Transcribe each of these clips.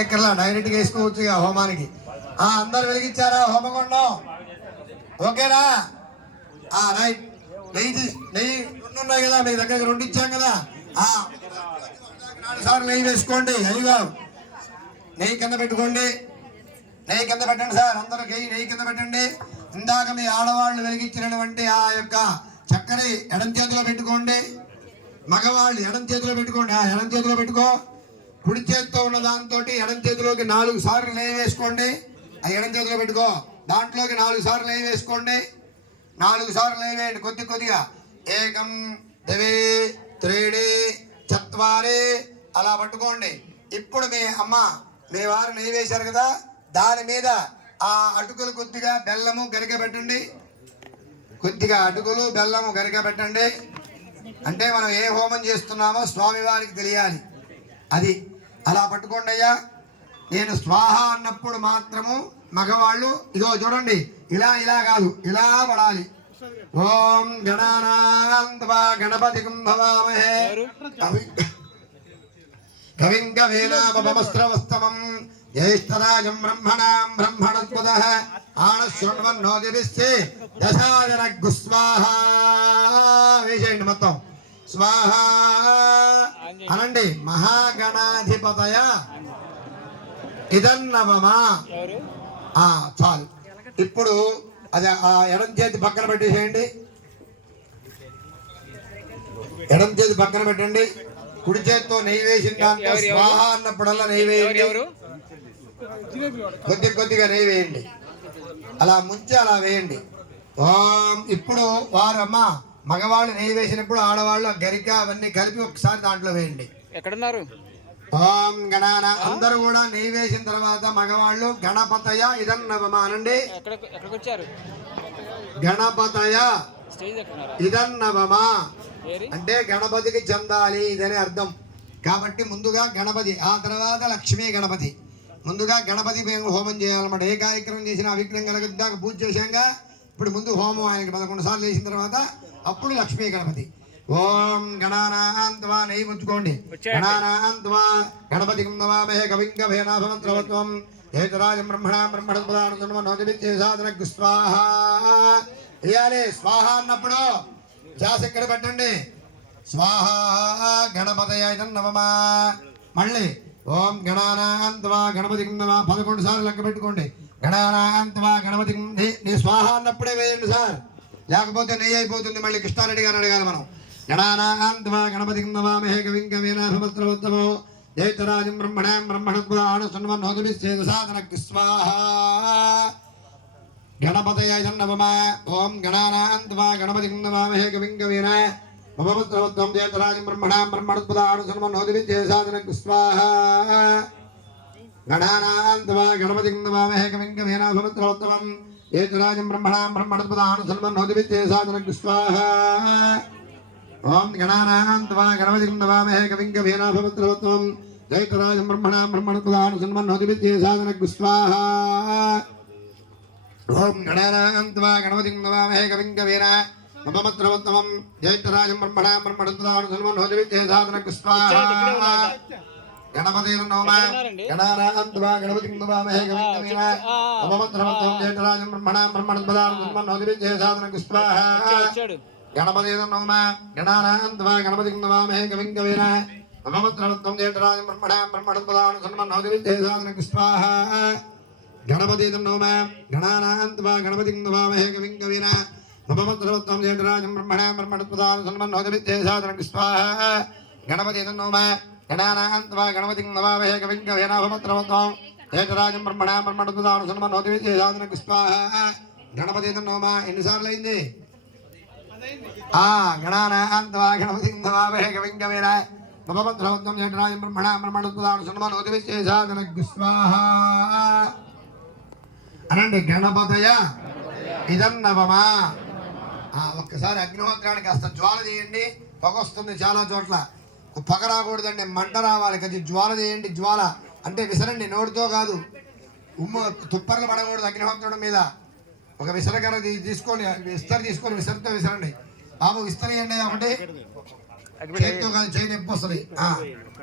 ఎక్కర్లా డైరెక్ట్గా వేసుకోవచ్చు ఇక హోమానికి. ఆ అందరు వెలిగించారా? హోమగుండం? ఓకేనా? ఆ రైట్ నెయ్యి నెయ్యి రెండు ఉన్నాయి కదా మీ దగ్గర రెండు ఇచ్చాం కదా. ఆ. నెయ్యి వేసుకోండి అయ్యగా నెయ్యి కింద పెట్టుకోండి. నెయ్యి కింద పెట్టండి సార్ అందరూ నెయ్యి నెయ్యి కింద పెట్టండి. ఇందాక మీ ఆడవాళ్ళు వెలిగించినటువంటి ఆ యొక్క చక్కని ఎడం చేతిలో పెట్టుకోండి. మగవాళ్ళు ఎడం చేతిలో పెట్టుకోండి. ఆ ఎడం చేతిలో పెట్టుకో. కుడి చేతితో ఉన్న దాంతో ఎడం చేతిలోకి నాలుగు సార్లు నెయ్యి వేసుకోండి. ఆ ఎడం చేతిలో పెట్టుకో. దాంట్లోకి నాలుగు సార్లు నెయ్యి వేసుకోండి. నాలుగు సార్లు నెయ్యి వేయండి కొద్ది కొద్దిగా. ఏకం దవే త్రీడి చత్వారి. అలా పట్టుకోండి. ఇప్పుడు మీ అమ్మ మీ వారు నెయ్యి వేశారు కదా దాని మీద ఆ అటుకులు కొద్దిగా బెల్లము గరిక పెట్టండి కొద్దిగా అటుకులు బెల్లము గరిక పెట్టండి అంటే మనం ఏ హోమం చేస్తున్నామో స్వామివారికి తెలియాలి. అది అలా పట్టుకోండి అయ్యా. నేను స్వాహ అన్నప్పుడు మాత్రము మగవాళ్ళు ఇదో చూడండి ఇలా ఇలా కాదు ఇలా పడాలి. ఓం గణానాంతవా గణపతి కుంభవామహే. కవిం కవీనామస్త్రవస్తమం జ్యేష్ఠరాజం బ్రహ్మణాం బ్రహ్మణస్పద ఆనశృణ్వన్నోదిస్తే దశాదర గుస్వాహ వేసేయండి మొత్తం. స్వాహ. అనండి మహాగణాధిపతయ ఇదన్నవమా చాలు. ఇప్పుడు అది ఆ ఎడం చేతి పక్కన పెట్టేసేయండి. ఎడం చేతి పక్కన పెట్టండి. కుడి చేతితో నెయ్యి వేసిన దాంట్లో? స్వాహ అన్నప్పుడల్లా నెయ్యి వేయండి. కొద్ది కొద్దిగా నెయ్యి వేయండి. అలా ముంచి అలా వేయండి. ఇప్పుడు వారమ్మ. మగవాళ్ళు నెయ్యి వేసినప్పుడు ఆడవాళ్ళు గరిక అవన్నీ కలిపి ఒకసారి దాంట్లో వేయండి. ఎక్కడున్నారు? ఓం గణాన. అందరూ కూడా నెయ్యి వేసిన తర్వాత మగవాళ్ళు గణపతయ ఇదన్నవమా అనండి. ఎక్కడ ఎక్కడికి వచ్చారు గణపతయ ఇదన్నవమా అంటే గణపతికి చెందాలి ఇదని అర్థం. కాబట్టి ముందుగా గణపతి ఆ తర్వాత లక్ష్మీ గణపతి. ముందుగా గణపతి మేము హోమం చేయాలన్నమాట. ఏ కార్యక్రమం చేసినా అవిఘ్నం కలగదాకా పూజ చేశాంగా. ఇప్పుడు ముందు హోమం ఆయనకి పదకొండు సార్లు చేసిన తర్వాత అప్పుడు లక్ష్మీ గణపతి. ఓం గణానాంత్వా నెయ్యి వచ్చేయండి. గణానాంత్వా గణపతి కుందవామహే కవింగ భేనాభవంత్రవత్వం ఏతరాజం బ్రహ్మణ బ్రహ్మణ సాధన స్వాహ వేయాలి స్వాహ అన్నప్పుడు ధ్యాస ఇక్కడ పెట్టండి? స్వాహ గణపతయ నవమా మళ్ళీ ఓం గణానాంతవా గణపతి కిందవా పదకొండు సార్లు లెక్క పెట్టుకోండి. గణానాంతవా గణపతి నీ స్వాహ అన్నప్పుడే వేయండి సార్. లేకపోతే నెయ్యి అయిపోతుంది మళ్ళీ కృష్ణారెడ్డి గారు అడగాలి మనం. గణానాంతవా గణపతి కిందవా మహే కవింక వీణాభవత్రవత్తమో జైతరాజం బ్రహ్మణాం బ్రహ్మణత్వాణ సన్మన్నోదమిశ్చేద సాధన స్వాహ. గణపతయ నవమ ఓం గణానాంత్వా గణపతి నమామహే కవిం కవీన మమపుత్రవత్వం జయతరాజం బ్రహ్మణాం బ్రహ్మణత్పదాను సన్మన్నోదివిద్యే సాధన స్వాహ. గణానాంత్వా గణపతి నమామహే కవిం కవీన మమపుత్రవత్వం జయతరాజం బ్రహ్మణాం బ్రహ్మణత్పదాను సన్మన్నోదివిద్యే సాధన స్వాహ ఓం గణానాంత్వా గణపతి నమామహే కవిం కవీన మమపుత్రవత్వం జయతరాజం బ్రహ్మణాం బ్రహ్మణత్పదాను సన్మన్నోదివిద్యే సాధన స్వాహ ఓం గణానాంత్వా గణపతిం నమామహే కవిం కవీన మమమత్రవత్తమం జైత్యరాజం బ్రహ్మణా బ్రహ్మణత్వాను సన్మన్నోదివిద్యే సాధన స్వాహ గణపతి నమ గణానాంత్వా గణపతిం నమామహే కవిం కవీన మమమత్రవత్తమం జైత్యరాజం బ్రహ్మణా బ్రహ్మణత్వాను సన్మన్నోదివిద్యే సాధన స్వాహ గణపతి నమ గణానాంత్వా గణపతిం నమామహే కవిం కవీన మమమత్రవత్తమం జైత్యరాజం బ్రహ్మణా బ్రహ్మణత్వాను సన్మన్నోదివిద్యే సాధన స్వాహ గణపతి నోమ గణానాంత్వా గణపతి నమామహే కవిం కవిన మమపత్రవత్వం జయరాజం బ్రహ్మణ బ్రహ్మణత్పదాన సన్మన్నోదమిత్యే సాధన స్వాహ గణపతి నోమ స్వాహ ఆ గణానాంత్వా గణపతి నమామహే కవిం కవిన బ్రహ్మణ బ్రహ్మణత్పదాన సన్మన్నోదమిత్యే సాధన స్వాహ అనండి గణపతయ ఇదన్నవమా నవమా ఒక్కసారి అగ్నిహోత్రానికి కాస్త జ్వాల చేయండి పొగొస్తుంది చాలా చోట్ల. పొగ రాకూడదండి మంట రావాలి. కొంచెం జ్వాల చేయండి జ్వాల. అంటే విసరండి నోటితో కాదు. ఉమ్ము తుప్పర్లు పడకూడదు అగ్నిహోత్రుడి మీద. ఒక విసరకర తీసుకొని విస్తరి తీసుకొని విసరితో విసరండి. బాబు విస్తరియండి ఒకటి. చేతితో కాదు చేయి నొప్పి వస్తుంది.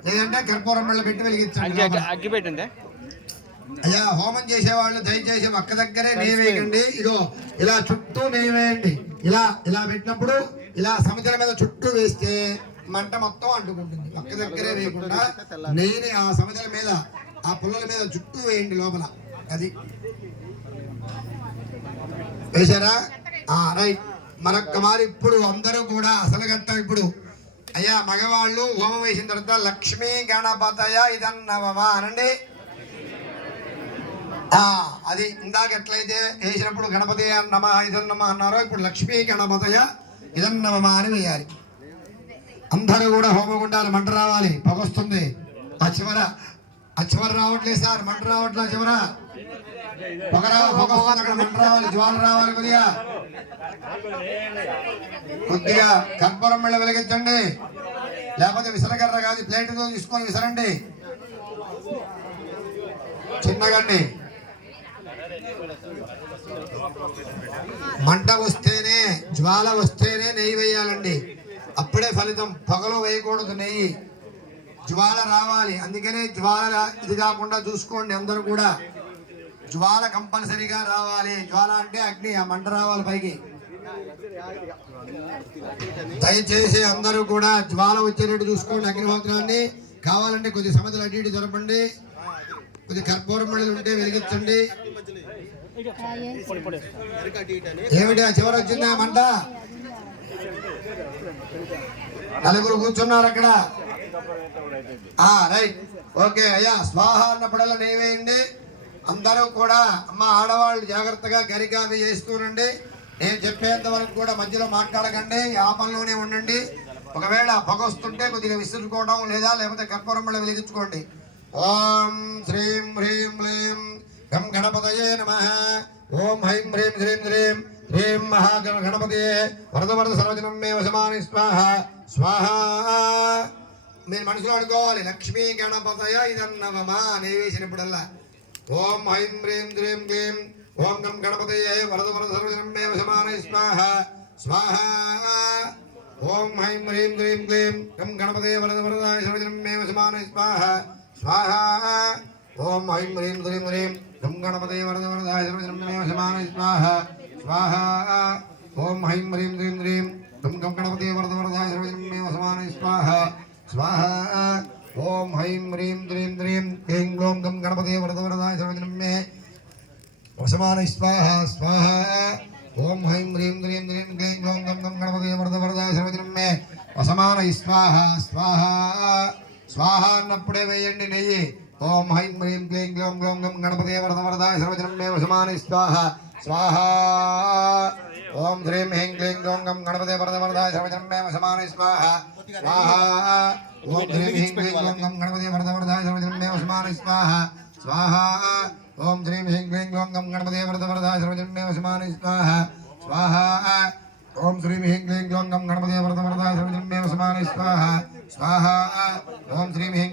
లేదంటే కర్పూరం బిళ్ళ పెట్టి వెలిగించండి అగ్గి పెట్టిందే అయ్యా హోమం చేసేవాళ్ళు దయచేసి ఒక్క దగ్గరే నెయ్యి వేయకండి ఇదో ఇలా చుట్టూ నెయ్యి వేయండి. ఇలా ఇలా పెట్టినప్పుడు ఇలా సముద్రం మీద చుట్టూ వేస్తే మంట మొత్తం అంటుకుంటుంది. ఒక్క దగ్గరే వేయకుండా నెయ్యిని ఆ సముద్రం మీద ఆ పుల్లల మీద చుట్టూ వేయండి లోపల. అది. వేశారా? ఆ రైట్. మరొక్క మారి ఇప్పుడు అందరూ కూడా అసలు ఘట్టం ఇప్పుడు. అయ్యా మగవాళ్ళు హోమం వేసిన తర్వాత లక్ష్మీ గణపతయ ఇదన్నవమా అనండి? ఆ, అది ఇందాక ఎట్లయితే వేసినప్పుడు గణపతి నమ ఇదన్నమ అన్నారో ఇప్పుడు లక్ష్మీ గణపతయ ఇదన్నమ అని వేయాలి. అందరూ కూడా హోమగుండాలి మంట రావాలి. పొగొస్తుంది. ఆ చివర ఆ చివర రావట్లేదు సార్. మంట రావట్లే చివర? పొగ రావ పొగ అక్కడ. మంట రావాలి. జ్వాల రావాలి కొద్దిగా. కొద్దిగా కర్పూరం మెళ్ళ వెలిగించండి. లేకపోతే విసరగర్ర కాదు ప్లేట్తో తీసుకొని విసరండి. చిన్నగండి. మంట వస్తేనే జ్వాల వస్తేనే నెయ్యి వేయాలండి. అప్పుడే ఫలితం పొగలు వేయకూడదు నెయ్యి. జ్వాల రావాలి. అందుకనే జ్వాల ఇది కాకుండా చూసుకోండి అందరూ కూడా. జ్వాల కంపల్సరీగా రావాలి. జ్వాల అంటే అగ్ని ఆ మంట రావాలి పైకి. దయచేసి అందరూ కూడా జ్వాల వచ్చేటట్టు చూసుకోండి అగ్నిహోత్రాన్ని. కావాలంటే కొద్ది సమతులు అటు ఇటు జరపండి. కొద్ది కర్పూరం మళ్ళీ ఉంటే వెలిగించండి. ఏమిటి ఆ చివర వచ్చిందా మంట? నలుగురు కూర్చున్నారు అక్కడ. ఆ రైట్. ఓకే అయ్యా స్వాహ అన్నప్పుడల్లా నేవేయండి. అందరూ కూడా అమ్మ ఆడవాళ్ళు జాగ్రత్తగా గరిగామి చేస్తూనండి నేను చెప్పేంత వరకు కూడా మధ్యలో మాట్లాడకండి ఆ ఉండండి. ఒకవేళ పొగ వస్తుంటే కొద్దిగా విసురుకోవడం లేదా లేకపోతే కర్పూరం బిళ్ళ వెలిగించుకోండి. ఓం శ్రీం హ్రీం క్లీం గం గణపతయే నమ. ఓం హైం హ్రీం శ్రీం శ్రీం హ్రీం మహాగణ వరద వరద సర్వజనం మే వశమాని స్వాహ స్వాహ మీరు మనసులో అనుకోవాలి. లక్ష్మీ గణపతయ ఇదన్నవమా అని వేసినప్పుడల్లా ఓం ఐం హ్రీం హ్రీం క్లీం ఓం గం గణపతయే వరద వరద సర్వజనం మే వశమాని స్వాహ. స్వాహ. ఓం ఐం హ్రీం హ్రీం క్లీం గం గణపతయే వరద వరద సర్వజనం మే వశమాని స్వాహ. స్వాహ. ఓం ఐం హ్రీం హ్రీం హ్రీం. గం గణపతయే వరద వరద సర్వజనం మే వశమాని స్వాహ. స్వాహ ఓం ఐం హ్రీం హ్రీం హ్రీం. గం గం గణపతయే వరద వరదాయ సర్వజనం స్వాహ. స్వాహ ఓం హైం హ్రీం హ్రీం. హ్రీం క్లీం గ్లౌం గం గణపతి వరద వరదాయ సర్వజనం వసమాన స్వాహ స్వాహ ఓం హైం హ్రీం హ్రీం. హ్రీం క్లీం గ్లౌం గం గం గణపతి వరద వరదాయ సర్వజనం వసమాన స్వాహ స్వాహ స్వాహ అన్నప్పుడే వేయండి నెయ్యి. ఓం హైం హ్రీం క్లీం గ్లోం గ్లోం గం గణపతి వరద వరదాయ సర్వజనం వసమాన స్వాహ. స్వాహ ఓం హ్రీం హ్రీం క్లీం గ్లౌం గం గణపతే వరద వరదాయ సర్వజనం మే వసమాన స్వాహ స్వాహ ఓం హ్రీం హ్రీం క్లీం గ్లౌం గం గణపతే వరద వరదాయ సర్వజనం మే వసమాన స్వాహ స్వాహ ఓం హ్రీం హ్రీం క్లీం గ్లౌం గం గణపతే వరద వరదాయ సర్వజనం మే వసమాన స్వాహ స్వాహ ఓం శ్రీం హ్రీం క్లీం గ్లౌం గం గణపతే వరద వరదాయ సర్వజనం మే వసమాన స్వాహ స్వాహ ఓం శ్రీం హ్రీం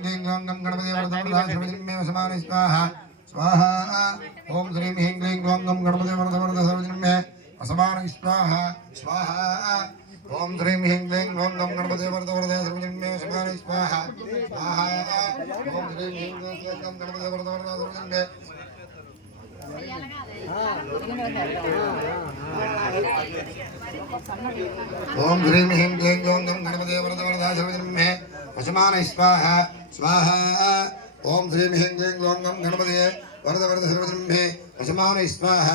స్వాహ. ఓం శ్రీం హ్రీం క్లీం గ్లౌం గం గణపతే వరద వరద సర్వజన్మే అసమాన స్వాహ. స్వాహ ఓం శ్రీం హ్రీం క్లీం గ్లౌం గం గణపతే వరద వరద సర్వజన్మే అసమాన స్వాహ. స్వాహ ఓం శ్రీం హ్రీం క్లీం గ్లౌం గం గణపతే వరద వరద సర్వజన్మే ఓం హ్రీం హ్రీం క్లీం గ్లౌం గం గణపతే వరద వరద సర్వజన్మే అసమాన స్వాహ స్వాహ. ఓం హ్రీం హ్రీం క్లీం గ్లౌం గం వరద వరద సర్వజనం ప్రసమాన స్వాహ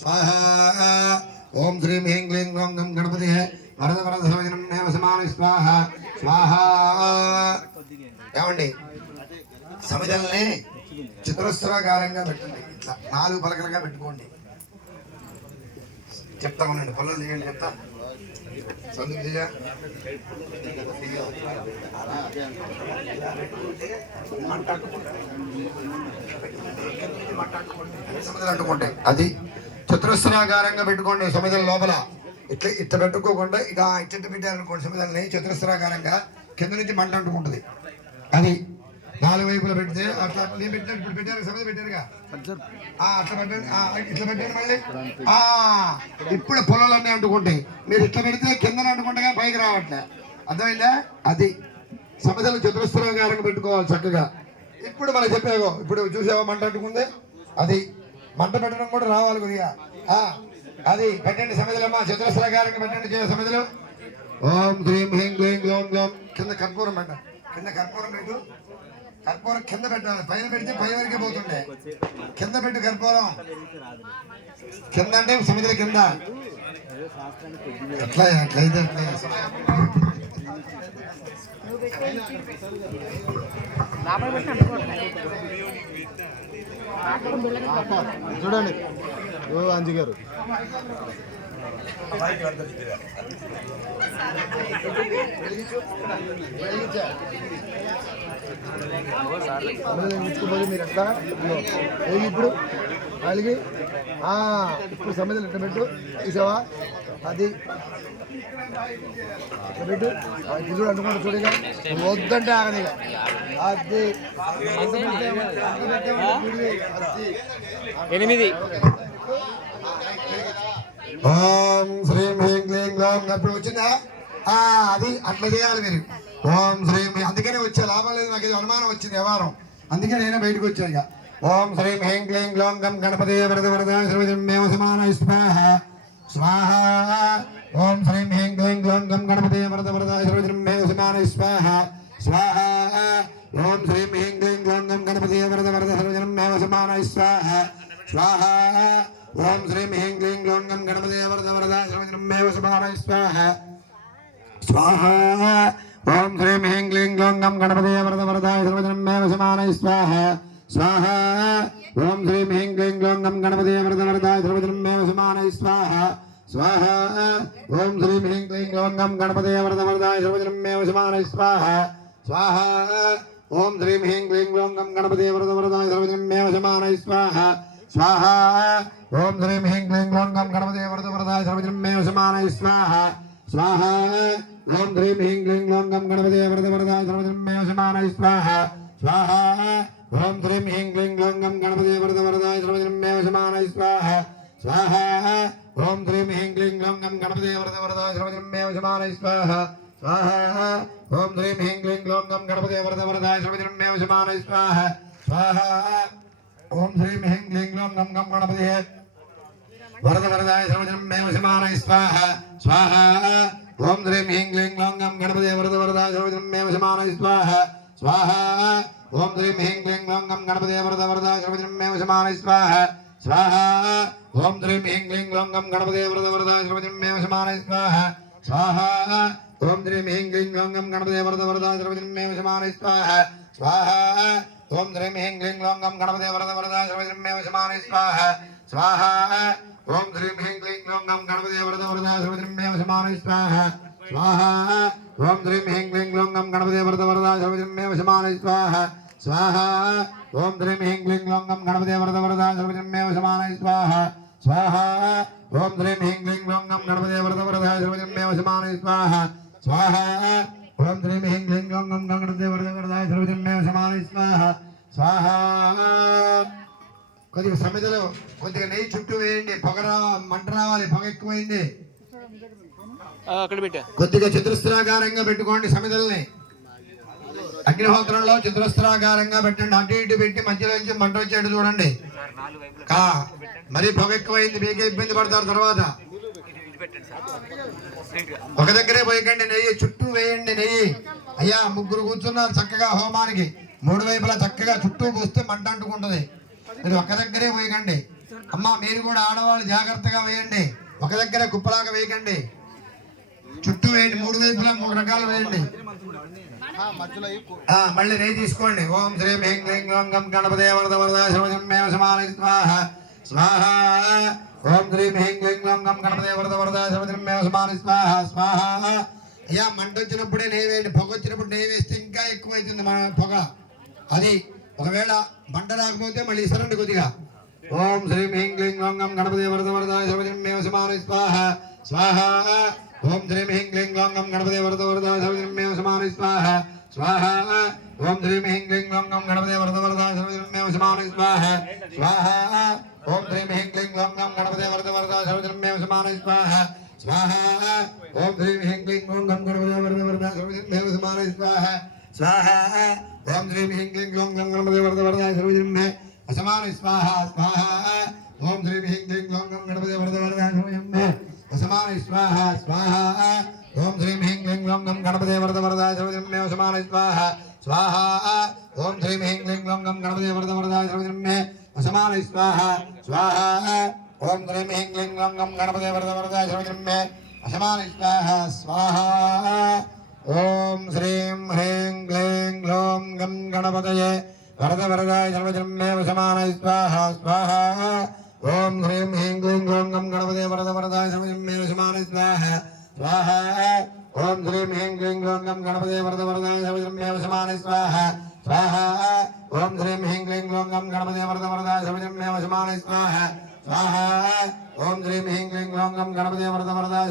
స్వాహ. ఓం హ్రీం హ్రీం క్లీం గ్లౌం గం వరద వరద సర్వజనం మే వసమాన స్వాహ స్వాహ. ఏమండి? సమిధల్ని చతురస్రాకారంగా పెట్టండి. నాలుగు పలకలుగా పెట్టుకోండి. చెప్తా ఉండండి పనులు తీయండి చెప్తా. అంటుకుంటే అది చతురస్రాకారంగా పెట్టుకోండి సమిధల లోపల. ఇట్లా ఇట్లా పెట్టుకోకుండా ఇక ఇట్ట పెట్టారనుకోండి సమిధల్ని చతురస్రాకారంగా కింద నుంచి మంట అంటుకుంటుంది. అది నాలుగు వైపులా పెడితే అట్లా నేను పెట్టాను ఇప్పుడు పెట్టారు సమయం పెట్టారుగా. అట్లా పెట్టండి ఇట్లా పెట్టండి మళ్ళీ. ఇప్పుడు పొలాలన్నీ అంటుకుంటాయి మీరు ఇట్లా పెడితే కింద అంటుకుంటగా పైకి రావట్లే. అర్థమైందా? అది సమస్యలు చతురస్రాకారంగా పెట్టుకోవాలి చక్కగా. ఇప్పుడు మనం చెప్పాగో ఇప్పుడు చూసావా మంట అంటుకుంది? అది మంట పెట్టడం కూడా రావాలి కొద్దిగా. అది పెట్టండి సమస్యలమ్మా చతురస్రాకారంగా పెట్టండి చే- సమస్యలు ఓం హ్రీం హ్రీం క్లీం గ్లోం గ్లోం కింద కర్పూరం పెట్ట కింద కర్పూరం పెట్టు. కర్పూరం కింద పెట్టాలి. పైన పెడితే పై వరకే పోతుండే. కింద పెట్టు కర్పూరం. కింద అంటే సముద్ర కింద. ఎట్లా ఎట్లయితే అట్లే. చూడండి. ఓ అంజి గారు. ఇచ్చుకోపోతే మీరు ఎట్లా ఏగి ఇప్పుడు అలిగి ఇప్పుడు సమస్యలు ఎట్లా పెట్టు తీసావా అది పెట్టు ఆ, ఇప్పుడు చూడగా వద్దంటే ఆగదు అది అది ఎనిమిది. ఓం శ్రీం హ్రీం క్లీం గ్లోం అప్పుడు వచ్చిందా? అది అట్లా చేయాలి మీరు. ఓం శ్రీం అందుకనే వచ్చే లాభం లేదు నాకు ఏదో అనుమానం వచ్చింది వ్యవహారం అందుకే నేను బయటకు వచ్చాను ఇక. ఓం శ్రీం హ్రీం క్లీం గ్లోం గం గణపతి వరద వరద మేము సమాన స్వాహ. స్వాహ. ఓం శ్రీం హ్రీం క్లీం గ్లోం గం గణపతి వరద వరద మేము సమాన స్వాహ. స్వాహ. ఓం శ్రీం హ్రీం క్లీం గ్లోం గం గణపతి వరద వరద మేము సమాన స్వాహ. స్వాహ. ఓం శ్రీం హ్రీం క్లీం గ్లౌం గం గణపతే వరద వరద మేము సమాన స్వాహ. స్వాహ. ఓం శ్రీం హ్రీం క్లీం గ్లౌం గం గణపతే వరద సర్వజనం మే సమాన స్వాహ స్వాహ ఓం శ్రీం హ్రీం క్లీం గ్లౌం గం గణపతే వరద సర్వజనం మే సమాన స్వాహ స్వాహ ఓం శ్రీం హ్రీం క్లీం గ్లౌం గం గణపతే వరద సర్వజనం మే సమాన స్వాహ స్వాహ ఓం శ్రీం హ్రీం క్లీం గ్లౌం గం గణపతే వరద సర్వజనం మే సమాన స్వాహ స్వాహ ఓం శ్రీం హ్రీం క్లీం గ్లౌం గం గణపతే వరద వరదాయ సర్వజనం మే స్వాహ స్వాహ ఓం హ్రీం హ్రీం క్లీం గ్లౌం గం గణపతే వరద వరద సర్వజనమేవ సమాన స్వాహ స్వాహ ఓం హ్రీం హ్రీం క్లీం గ్లౌం గం గణపతే వరద వరద సర్వజనమేవ సమాన స్వాహ స్వాహ ఓం హ్రీం హ్రీం క్లీం గ్లౌం గం గణపతే వరద వరద సర్వజనమేవ సమాన స్వాహ స్వాహ ఓం హ్రీం హ్రీం క్లీం గ్లౌం గం గణపతే వరద వరద సర్వజనమేవ సమాన స్వాహ స్వాహ ఓం శ్రీం హ్రీం క్లీం గ్లౌం గం గం గణపతి వరద వరదాయ సర్వజనం మేవ సమానయ స్వాహ స్వాహ. ఓం శ్రీం హ్రీం క్లీం లోంగం గం గణపతి వరద వరదాయ సర్వజనం మేవ సమానయ స్వాహ స్వాహ. ఓం శ్రీం హ్రీం క్లీం లోంగం గం గణపతి వరద వరదాయ సర్వజనం మేవ సమానయ స్వాహ స్వాహ. ఓం శ్రీం హ్రీం క్లీం లోంగం గం గణపతి వరద వరదాయ సర్వజనం మేవ సమానయ స్వాహ స్వాహ. ఓం శ్రీం హ్రీం క్లీం లోంగం గం గణపతి వరద వరదాయ సర్వజనం మేవ సమానయ స్వాహ స్వాహ. ఓం శ్రీం హ్రీం క్లీం లోంగం గం గణపతి వరద వరదాయ సర్వజనం మేవ సమానయ స్వాహ స్వాహ. ఓం శ్రీం హ్రీం క్లీం గ్లౌం గం గణపతి వరద వరదాయ సర్వజనం మేవ స్వాహ. స్వాహ. ఓం శ్రీం హ్రీం క్లీం గ్లౌం గం గణపతి వరద వరదాయ సర్వజనం మేవ స్వాహ. స్వాహ. ఓం శ్రీం హ్రీం క్లీం గ్లౌం గం గణపతి వరద వరదాయ సర్వజనం మేవ స్వాహ. స్వాహ. ఓం శ్రీం హ్రీం క్లీం గ్లౌం గం గణపతి వరద వరదాయ సర్వజనం మేవ స్వాహ. స్వాహ. ఓం శ్రీం హ్రీం క్లీం గ్లౌం గం గణపతి వరద వరదాయ సర్వజనం మేవ స్వాహ. స్వాహ. కొద్దిగా సమిధలో కొద్దిగా నెయ్యి చుట్టూ వేయండి. పొగ మంట రావాలి పొగ ఎక్కువైంది. ఆ, అక్కడ పెట్టా. కొద్దిగా చతురస్రాకారంగా పెట్టుకోండి సమిధల్ని అగ్నిహోత్రంలో చతురస్రాకారంగా పెట్టండి. అటు ఇటు పెట్టి మధ్యలో నుంచి మంట వచ్చేట్టు చూడండి. కా మరి పొగ ఎక్కువైంది మీకే ఇబ్బంది పడతారు తర్వాత. ఒక దగ్గరే పోయకండి నెయ్యి చుట్టూ వేయండి నెయ్యి. అయ్యా ముగ్గురు కూర్చున్నారు చక్కగా హోమానికి. మూడు వైపులా చక్కగా చుట్టూ పోస్తే మంట అంటుకుంటది. మీరు ఒక దగ్గరే పోయకండి అమ్మా మీరు కూడా ఆడవాళ్ళు జాగ్రత్తగా వేయండి. ఒక దగ్గరే కుప్పలాగా వేయకండి. చుట్టూ వేయండి మూడు వైపులా మూడు రకాలు వేయండి. మళ్ళీ నెయ్యి తీసుకోండి. ఓం శ్రీ హ్రీం గ్లౌం గం గణపతే వరద వరద శివజం మేవ సమాన స్వాహ. స్వాహ. ఓం శ్రీం హ్రీం గం గణపతే వరద వరద శివజం మేవ సమాన స్వాహ. స్వాహ. అయ్యా మంట వచ్చినప్పుడే నెయ్యి వేయండి. పొగ వచ్చినప్పుడు నెయ్యి వేస్తే ఇంకా ఎక్కువ అవుతుంది మన పొగ. అది ఒకవేళ మంట రాకపోతే మళ్ళీ ఇస్తారండి కొద్దిగా. ఓం శ్రీం హ్రీం క్లీం గంగం గణపతి వరద వరదాయమాన స్వాహ. స్వాహ. గ్లౌం గం గణపతే వరద వరద శివజం మేవ సమాన స్వాహ. స్వాహ. ఓం శ్రీం హ్రీం క్లీం గంగం గణపతి వరద వరద శివజం సమాన స్వాహ. స్వాహ. ఓం శ్రీం హ్రీం క్లీం గంగం గణపతి వరద వరద శివజం సమాన స్వాహ. స్వాహ. ఓం శ్రీం హ్రీం క్లీం గంగం గణపతి వరద వరద శివజం మేవ సమాన స్వాహ. ఓం శ్రీ హ్రీం క్లీం క్లోం క్లం గణపతి వరదవరదాయ సర్వజన్మే అసమాన స్వాహ స్వాహ ఓం శ్రీ హ్రీం క్లీం క్లోం క్లం గణపతి వరదవరదాయ సర్వజన్మే అసమాన స్వాహ స్వాహ ఓం శ్రీ హ్రీం క్లీం క్లోం క్లం గణపతి వరదవరదాయ సర్వజన్మే అసమాన స్వాహ స్వాహ ఓం శ్రీ హ్రీం క్లీం క్లోం క్లం గణపతి వరదవరదాయ సర్వజన్మే అసమాన స్వాహ స్వాహ ఓం శ్రీ సర్వజన్మే అసమాన స్వాహ స్వాహ ओम श्रीं ह्रीं क्लीं ग्लों गं गणपतये वरद वरदाय सर्वजन्मे वशमानाय स्वाहा स्वाहा। ओम ह्रीं ह्रीं क्लीं ग्लों गं गणपतये वरद वरदाय सर्वजन्मे वशमानाय स्वाहा स्वाहा। ओम श्रीं ह्रीं क्लीं ग्लों गं गणपतये वरद वरदाय सर्वजन्मे वशमानाय स्वाहा स्वाहा। ओम श्रीं ह्रीं क्लीं ग्लों गं गणपतये वरद वरदाय सर्वजन्मे वशमानाय स्वाहा स्वाहा। ओम श्रीं ह्रीं क्लीं ग्लों गं गणपतये वरद वरदाय